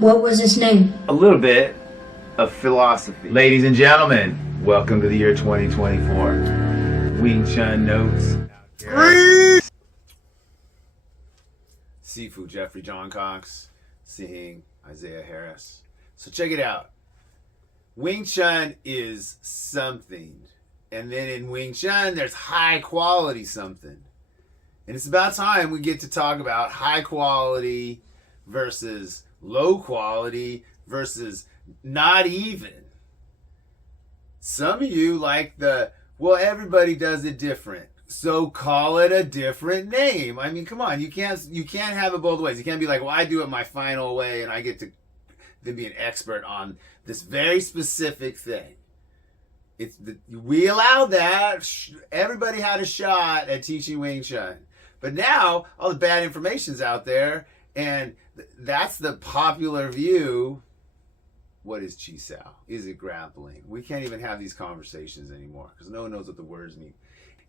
What was his name? A little bit of philosophy. Ladies and gentlemen, welcome to the year 2024. Wing Chun notes. Sifu Jeffrey John Cox, seeing Isaiah Harris. So check it out. Wing Chun is something. And then in Wing Chun, there's high quality something. And it's about time we get to talk about high quality versus low quality versus not even. Some of you like well, everybody does it different, so call it a different name. I mean, come on, you can't have it both ways. You can't be like, well, I do it my final way and I get to then be an expert on this very specific thing. We allowed that. Everybody had a shot at teaching Wing Chun. But now all the bad information's out there, and that's the popular view. What is Chi Sao? Is it grappling? We can't even have these conversations anymore because no one knows what the words mean.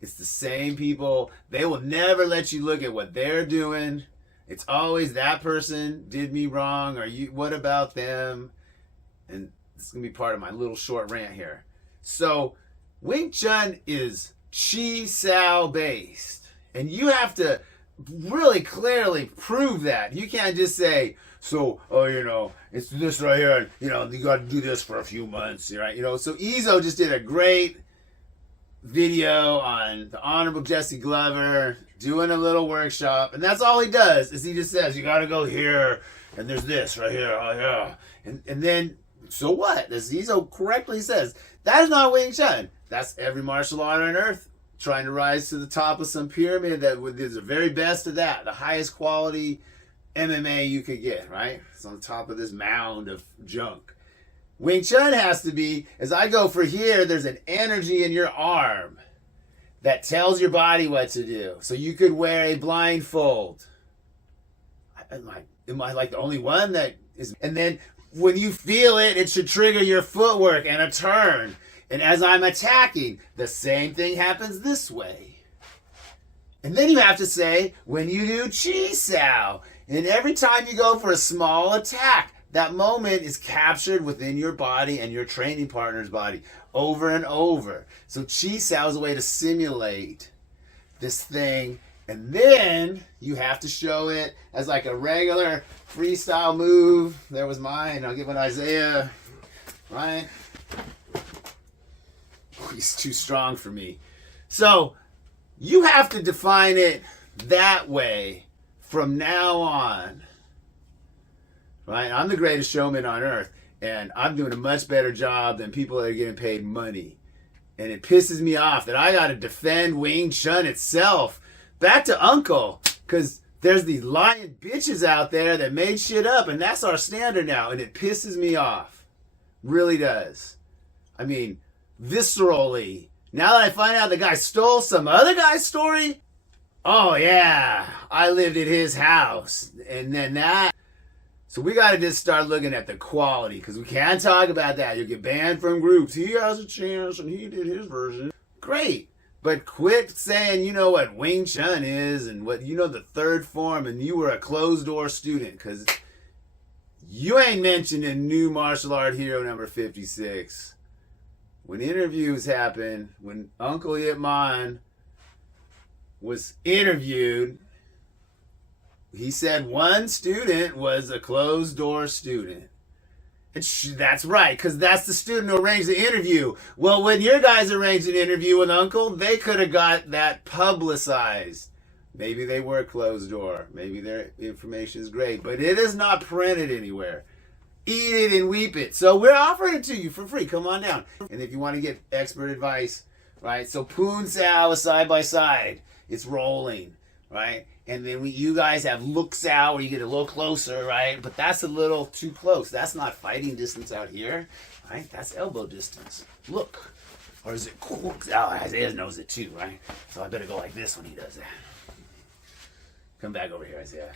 It's the same people. They will never let you look at what they're doing. It's always that person did me wrong, or what about them? And this is going to be part of my little short rant here. So Wing Chun is Chi Sao based, and you have to really clearly prove that. You can't just say, so, it's this right here, you got to do this for a few months, right? So Izzo just did a great video on the Honorable Jesse Glover doing a little workshop, and that's all he does is he just says, you got to go here, and there's this right here, oh yeah. And then, so what? As Izzo correctly says, that is not Wing Chun. That's every martial art on earth trying to rise to the top of some pyramid that is the very best of that, the highest quality MMA you could get, right? It's on top of this mound of junk. Wing Chun has to be, as I go for here, there's an energy in your arm that tells your body what to do. So you could wear a blindfold. Am I like the only one that is? And then when you feel it, it should trigger your footwork and a turn. And as I'm attacking, the same thing happens this way. And then you have to say, when you do Chi Sao, and every time you go for a small attack, that moment is captured within your body and your training partner's body over and over. So Chi Sao is a way to simulate this thing. And then you have to show it as like a regular freestyle move. There was mine. I'll give it Isaiah. Right? He's too strong for me. So you have to define it that way from now on. Right? I'm the greatest showman on earth, and I'm doing a much better job than people that are getting paid money. And it pisses me off that I got to defend Wing Chun itself. Back to Uncle, because there's these lying bitches out there that made shit up, and that's our standard now, and it pisses me off. Really does. I mean, viscerally. Now that I find out the guy stole some other guy's story, oh yeah, I lived at his house. And then that. So we got to just start looking at the quality, because we can't talk about that. You'll get banned from groups. He has a chance and he did his version. Great. But quit saying you know what Wing Chun is and what the third form, and you were a closed door student, because you ain't mentioned in New Martial Art Hero number 56. When interviews happen, when Uncle Yip Man was interviewed, he said one student was a closed door student. And that's right, because that's the student who arranged the interview. Well, when your guys arranged an interview with Uncle, they could have got that publicized. Maybe they were closed door. Maybe their information is great, but it is not printed anywhere. Eat it and weep it. So we're offering it to you for free. Come on down. And if you want to get expert advice, right? So Poon Sao is side by side. It's rolling, right? And then you guys have Look Sao where you get a little closer, right? But that's a little too close. That's not fighting distance out here, right? That's elbow distance. Look. Or is it cool? Oh, Isaiah knows it too, right? So I better go like this when he does that. Come back over here, Isaiah.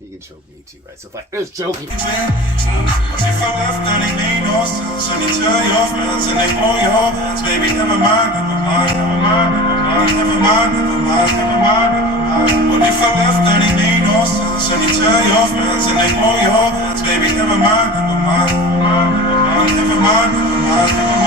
You can choke me too, right? So if I just choke you. If I left, then it made no sense. And you tell your friends and they blow your hands. Baby, never mind, never mind, never mind, never mind, never mind, never mind. mind, never mind, never mind. What if I left and it made no sense? And you tell your friends and they hold your hands, baby, never mind, never mind, never mind, never mind, never mind, never mind.